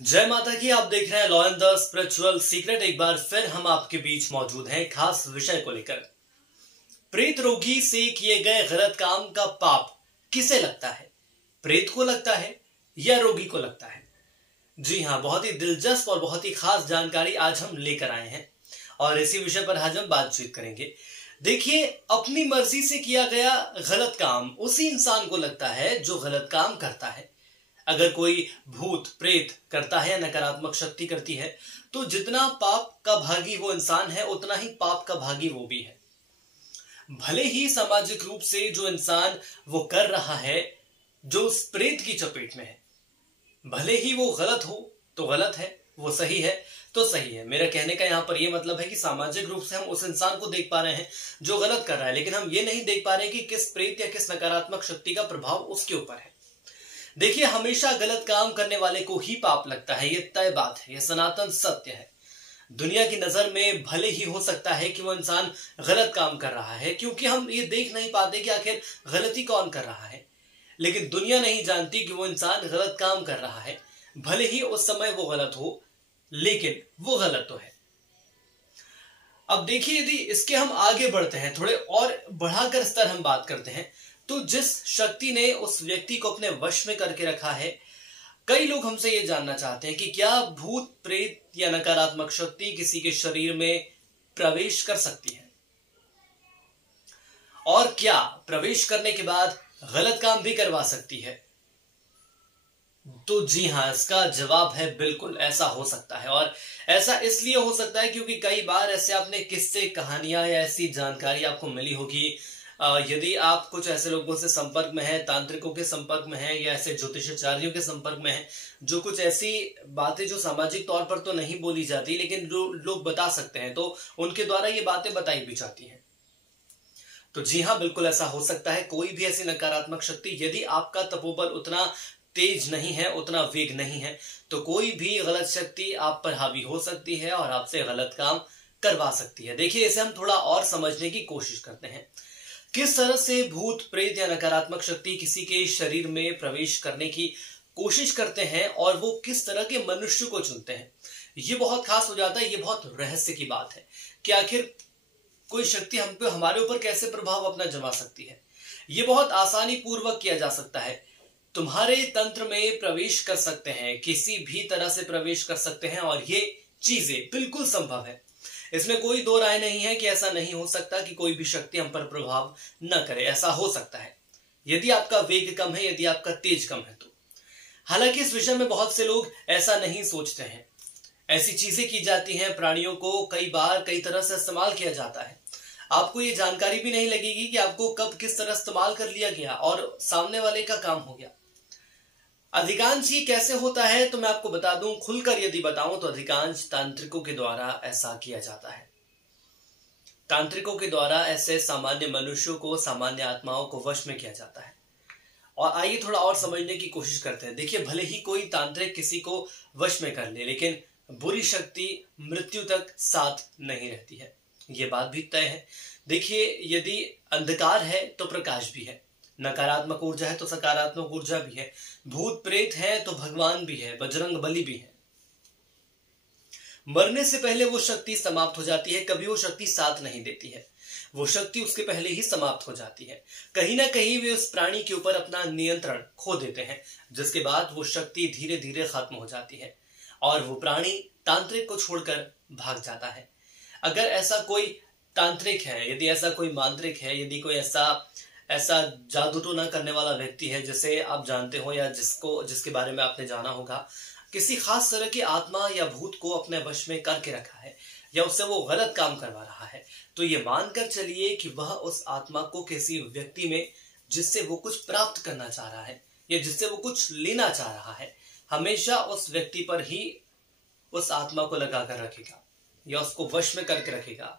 जय माता की। आप देख रहे हैं law and the spiritual secret. एक बार फिर हम आपके बीच मौजूद हैं खास विषय को लेकर। प्रेत रोगी से किए गए गलत काम का पाप किसे लगता है? प्रेत को लगता है या रोगी को लगता है? जी हाँ, बहुत ही दिलचस्प और बहुत ही खास जानकारी आज हम लेकर आए हैं और इसी विषय पर आज हम बातचीत करेंगे। देखिए, अपनी मर्जी से किया गया गलत काम उसी इंसान को लगता है जो गलत काम करता है। अगर कोई भूत प्रेत करता है, नकारात्मक शक्ति करती है, तो जितना पाप का भागी वो इंसान है उतना ही पाप का भागी वो भी है। भले ही सामाजिक रूप से जो इंसान वो कर रहा है, जो उस प्रेत की चपेट में है, भले ही वो गलत हो तो गलत है, वो सही है तो सही है। मेरा कहने का यहां पर यह मतलब है कि सामाजिक रूप से हम उस इंसान को देख पा रहे हैं जो गलत कर रहा है, लेकिन हम ये नहीं देख पा रहे कि किस प्रेत या किस नकारात्मक शक्ति का प्रभाव उसके ऊपर है। देखिए, हमेशा गलत काम करने वाले को ही पाप लगता है, ये तय बात है, ये सनातन सत्य है। दुनिया की नजर में भले ही हो सकता है कि वो इंसान गलत काम कर रहा है, क्योंकि हम ये देख नहीं पाते कि आखिर गलती कौन कर रहा है, लेकिन दुनिया नहीं जानती कि वो इंसान गलत काम कर रहा है। भले ही उस समय वो गलत हो, लेकिन वो गलत तो है। अब देखिए, यदि इसके हम आगे बढ़ते हैं, थोड़े और बढ़ाकर स्तर हम बात करते हैं, तो जिस शक्ति ने उस व्यक्ति को अपने वश में करके रखा है, कई लोग हमसे यह जानना चाहते हैं कि क्या भूत प्रेत या नकारात्मक शक्ति किसी के शरीर में प्रवेश कर सकती है, और क्या प्रवेश करने के बाद गलत काम भी करवा सकती है? तो जी हां, इसका जवाब है बिल्कुल, ऐसा हो सकता है। और ऐसा इसलिए हो सकता है क्योंकि कई बार ऐसे आपने किस्से, कहानियां या ऐसी जानकारी आपको मिली होगी। यदि आप कुछ ऐसे लोगों से संपर्क में हैं, तांत्रिकों के संपर्क में हैं या ऐसे ज्योतिषाचार्यों के संपर्क में हैं, जो कुछ ऐसी बातें जो सामाजिक तौर पर तो नहीं बोली जाती लेकिन जो लोग बता सकते हैं, तो उनके द्वारा ये बातें बताई भी जाती हैं। तो जी हाँ, बिल्कुल ऐसा हो सकता है। कोई भी ऐसी नकारात्मक शक्ति, यदि आपका तपोबल उतना तेज नहीं है, उतना वेग नहीं है, तो कोई भी गलत शक्ति आप पर हावी हो सकती है और आपसे गलत काम करवा सकती है। देखिए, इसे हम थोड़ा और समझने की कोशिश करते हैं। किस तरह से भूत प्रेत या नकारात्मक शक्ति किसी के शरीर में प्रवेश करने की कोशिश करते हैं और वो किस तरह के मनुष्य को चुनते हैं, ये बहुत खास हो जाता है। ये बहुत रहस्य की बात है कि आखिर कोई शक्ति हम पे, हमारे ऊपर कैसे प्रभाव अपना जमा सकती है। ये बहुत आसानी पूर्वक किया जा सकता है। तुम्हारे तंत्र में प्रवेश कर सकते हैं, किसी भी तरह से प्रवेश कर सकते हैं, और ये चीजें बिल्कुल संभव है। इसमें कोई दो राय नहीं है कि ऐसा नहीं हो सकता कि कोई भी शक्ति हम पर प्रभाव न करे। ऐसा हो सकता है यदि आपका वेग कम है, यदि आपका तेज कम है तो। हालांकि इस विषय में बहुत से लोग ऐसा नहीं सोचते हैं। ऐसी चीजें की जाती हैं, प्राणियों को कई बार कई तरह से इस्तेमाल किया जाता है। आपको ये जानकारी भी नहीं लगेगी कि आपको कब किस तरह इस्तेमाल कर लिया गया और सामने वाले का काम हो गया। अधिकांश ये कैसे होता है तो मैं आपको बता दूं, खुलकर यदि बताऊं तो अधिकांश तांत्रिकों के द्वारा ऐसा किया जाता है। तांत्रिकों के द्वारा ऐसे सामान्य मनुष्यों को, सामान्य आत्माओं को वश में किया जाता है। और आइए थोड़ा और समझने की कोशिश करते हैं। देखिए, भले ही कोई तांत्रिक किसी को वश में कर ले, लेकिन बुरी शक्ति मृत्यु तक साथ नहीं रहती है, ये बात भी तय है। देखिए, यदि अंधकार है तो प्रकाश भी है, नकारात्मक ऊर्जा है तो सकारात्मक ऊर्जा भी है, भूत प्रेत है तो भगवान भी है, बजरंग बली भी है। मरने से पहले वो शक्ति समाप्त हो जाती है, कभी वो शक्ति साथ नहीं देती है, वो शक्ति उसके पहले ही समाप्त हो जाती है। कहीं ना कहीं वे उस प्राणी के ऊपर अपना नियंत्रण खो देते हैं, जिसके बाद वो शक्ति धीरे धीरे खत्म हो जाती है और वो प्राणी तांत्रिक को छोड़कर भाग जाता है। अगर ऐसा कोई तांत्रिक है, यदि ऐसा कोई मांत्रिक है, यदि कोई ऐसा जादू टोना करने वाला व्यक्ति है जिसे आप जानते हो या जिसके बारे में आपने जाना होगा, किसी खास तरह की आत्मा या भूत को अपने वश में करके रखा है या उससे वो गलत काम करवा रहा है, तो ये मानकर चलिए कि वह उस आत्मा को किसी व्यक्ति में, जिससे वो कुछ प्राप्त करना चाह रहा है या जिससे वो कुछ लेना चाह रहा है, हमेशा उस व्यक्ति पर ही उस आत्मा को लगा कर रखेगा या उसको वश में करके रखेगा।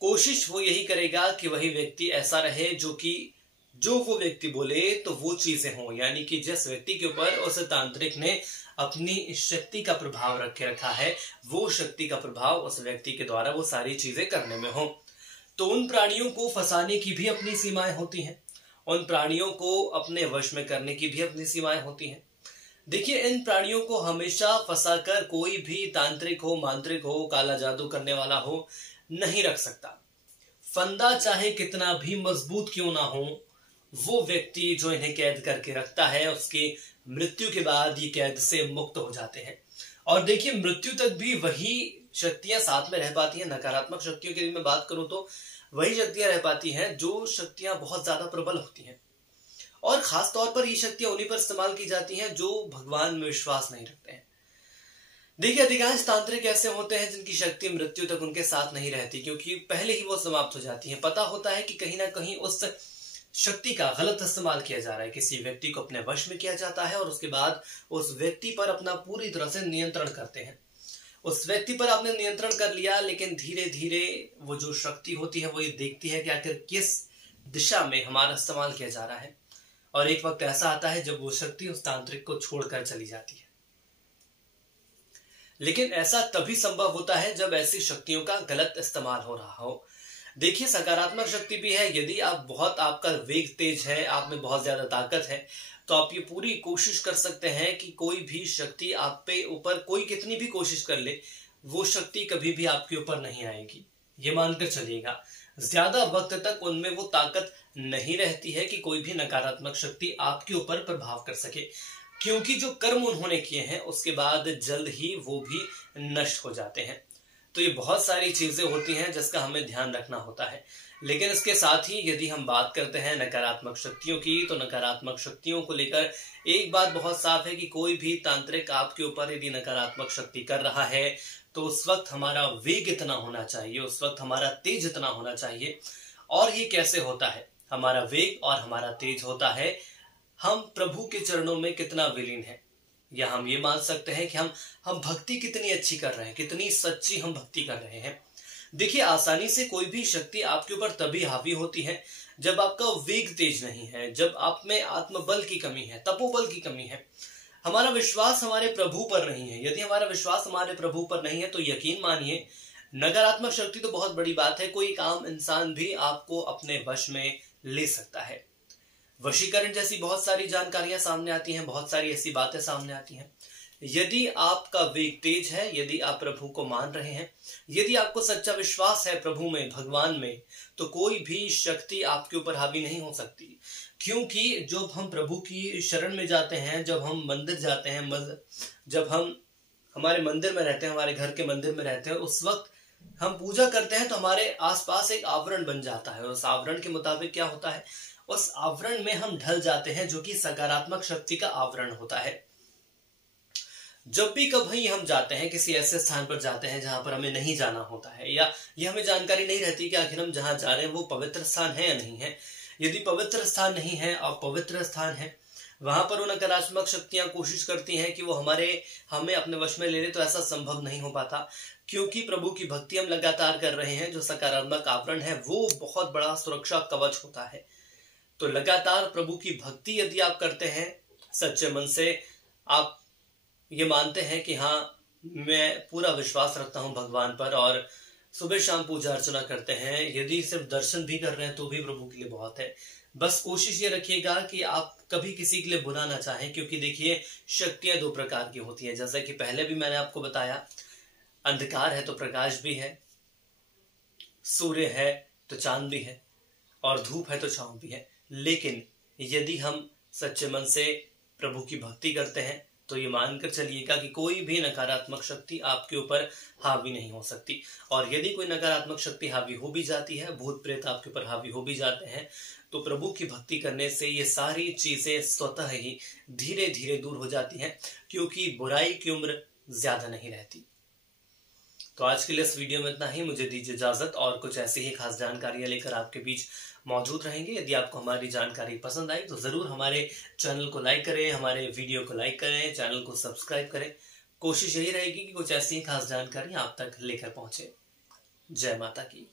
कोशिश वो यही करेगा कि वही व्यक्ति ऐसा रहे जो वो व्यक्ति बोले तो वो चीजें हों, यानी कि जिस व्यक्ति के ऊपर उस तांत्रिक ने अपनी शक्ति का प्रभाव रखे रखा है, वो शक्ति का प्रभाव उस व्यक्ति के द्वारा वो सारी चीजें करने में हो। तो उन प्राणियों को फंसाने की भी अपनी सीमाएं होती हैं, उन प्राणियों को अपने वश में करने की भी अपनी सीमाएं होती हैं। देखिए, इन प्राणियों को हमेशा फंसाकर कोई भी तांत्रिक हो, मांत्रिक हो, काला जादू करने वाला हो, नहीं रख सकता। फंदा चाहे कितना भी मजबूत क्यों ना हो, वो व्यक्ति जो इन्हें कैद करके रखता है, उसकी मृत्यु के बाद ये कैद से मुक्त हो जाते हैं। और देखिए, मृत्यु तक भी वही शक्तियां साथ में रह पाती हैं। नकारात्मक शक्तियों की यदि मैं बात करूं तो वही शक्तियां रह पाती हैं जो शक्तियां बहुत ज्यादा प्रबल होती हैं। और खास तौर पर ये शक्तियां उन्हीं पर इस्तेमाल की जाती हैं जो भगवान में विश्वास नहीं रखते हैं। देखिए, अधिकांश तांत्रिक ऐसे होते हैं जिनकी शक्ति मृत्यु तक उनके साथ नहीं रहती, क्योंकि पहले ही वो समाप्त हो जाती है। पता होता है कि कहीं ना कहीं उस शक्ति का गलत इस्तेमाल किया जा रहा है, किसी व्यक्ति को अपने वश में किया जाता है और उसके बाद उस व्यक्ति पर अपना पूरी तरह से नियंत्रण करते हैं। उस व्यक्ति पर आपने नियंत्रण कर लिया, लेकिन धीरे धीरे वो जो शक्ति होती है वो ये देखती है कि आखिर किस दिशा में हमारा इस्तेमाल किया जा रहा है, और एक वक्त ऐसा आता है जब वो शक्ति उस तांत्रिक को छोड़कर चली जाती है। लेकिन ऐसा तभी संभव होता है जब ऐसी शक्तियों का गलत इस्तेमाल हो रहा हो। देखिए, सकारात्मक शक्ति भी है। यदि आपका वेग तेज है, आप में बहुत ज्यादा ताकत है, तो आप ये पूरी कोशिश कर सकते हैं कि कोई भी शक्ति आप पे ऊपर कोई कितनी भी कोशिश कर ले, वो शक्ति कभी भी आपके ऊपर नहीं आएगी। ये मानकर चलिएगा, ज्यादा वक्त तक उनमें वो ताकत नहीं रहती है कि कोई भी नकारात्मक शक्ति आपके ऊपर प्रभाव कर सके, क्योंकि जो कर्म उन्होंने किए हैं उसके बाद जल्द ही वो भी नष्ट हो जाते हैं। तो ये बहुत सारी चीजें होती हैं जिसका हमें ध्यान रखना होता है। लेकिन इसके साथ ही यदि हम बात करते हैं नकारात्मक शक्तियों की, तो नकारात्मक शक्तियों को लेकर एक बात बहुत साफ है कि कोई भी तांत्रिक आपके ऊपर यदि नकारात्मक शक्ति कर रहा है, तो उस वक्त हमारा वेग इतना होना चाहिए, उस वक्त हमारा तेज इतना होना चाहिए। और ये कैसे होता है? हमारा वेग और हमारा तेज होता है हम प्रभु के चरणों में कितना विलीन है, या हम ये मान सकते हैं कि हम भक्ति कितनी अच्छी कर रहे हैं, कितनी सच्ची हम भक्ति कर रहे हैं। देखिए, आसानी से कोई भी शक्ति आपके ऊपर तभी हावी होती है जब आपका वेग तेज नहीं है, जब आप में आत्मबल की कमी है, तपोबल की कमी है, हमारा विश्वास हमारे प्रभु पर नहीं है। यदि हमारा विश्वास हमारे प्रभु पर नहीं है तो यकीन मानिए, नकारात्मक शक्ति तो बहुत बड़ी बात है, कोई आम इंसान भी आपको अपने वश में ले सकता है। वशीकरण जैसी बहुत सारी जानकारियां सामने आती हैं, बहुत सारी ऐसी बातें सामने आती हैं। यदि आपका वेग तेज है, यदि आप प्रभु को मान रहे हैं, यदि आपको सच्चा विश्वास है प्रभु में, भगवान में, तो कोई भी शक्ति आपके ऊपर हावी नहीं हो सकती। क्योंकि जब हम प्रभु की शरण में जाते हैं, जब हम मंदिर जाते हैं, जब हम हमारे मंदिर में रहते हैं, हमारे घर के मंदिर में रहते हैं, उस वक्त हम पूजा करते हैं तो हमारे आसपास एक आवरण बन जाता है, और उस आवरण के मुताबिक क्या होता है, उस आवरण में हम ढल जाते हैं, जो कि सकारात्मक शक्ति का आवरण होता है। जब भी कभी हम जाते हैं, किसी ऐसे स्थान पर जाते हैं जहां पर हमें नहीं जाना होता है, या ये हमें जानकारी नहीं रहती कि आखिर हम जहां जा रहे हैं वो पवित्र स्थान है या नहीं है। यदि पवित्र स्थान नहीं है और पवित्र स्थान है, वहां पर वो नकारात्मक शक्तियां कोशिश करती हैं कि वो हमें अपने वश में ले ले, तो ऐसा संभव नहीं हो पाता, क्योंकि प्रभु की भक्ति हम लगातार कर रहे हैं। जो सकारात्मक आवरण है वो बहुत बड़ा सुरक्षा कवच होता है। तो लगातार प्रभु की भक्ति यदि आप करते हैं, सच्चे मन से आप ये मानते हैं कि हाँ, मैं पूरा विश्वास रखता हूं भगवान पर, और सुबह शाम पूजा अर्चना करते हैं, यदि सिर्फ दर्शन भी कर रहे हैं तो भी प्रभु के लिए बहुत है। बस कोशिश ये रखिएगा कि आप कभी किसी के लिए बुरा ना चाहें, क्योंकि देखिए, शक्तियां दो प्रकार की होती है। जैसा कि पहले भी मैंने आपको बताया, अंधकार है तो प्रकाश भी है, सूर्य है तो चांद भी है, और धूप है तो छांव भी है। लेकिन यदि हम सच्चे मन से प्रभु की भक्ति करते हैं तो ये मानकर चलिएगा कि कोई भी नकारात्मक शक्ति आपके ऊपर हावी नहीं हो सकती। और यदि कोई नकारात्मक शक्ति हावी हो भी जाती है, भूत प्रेत आपके ऊपर हावी हो भी जाते हैं, तो प्रभु की भक्ति करने से ये सारी चीजें स्वतः ही धीरे धीरे दूर हो जाती हैं, क्योंकि बुराई की उम्र ज्यादा नहीं रहती। तो आज के लिए इस वीडियो में इतना ही। मुझे दीजिए इजाजत, और कुछ ऐसी ही खास जानकारियां लेकर आपके बीच मौजूद रहेंगे। यदि आपको हमारी जानकारी पसंद आई तो जरूर हमारे चैनल को लाइक करें, हमारे वीडियो को लाइक करें, चैनल को सब्सक्राइब करें। कोशिश यही रहेगी कि कुछ ऐसी ही खास जानकारियां आप तक लेकर पहुंचे। जय माता की।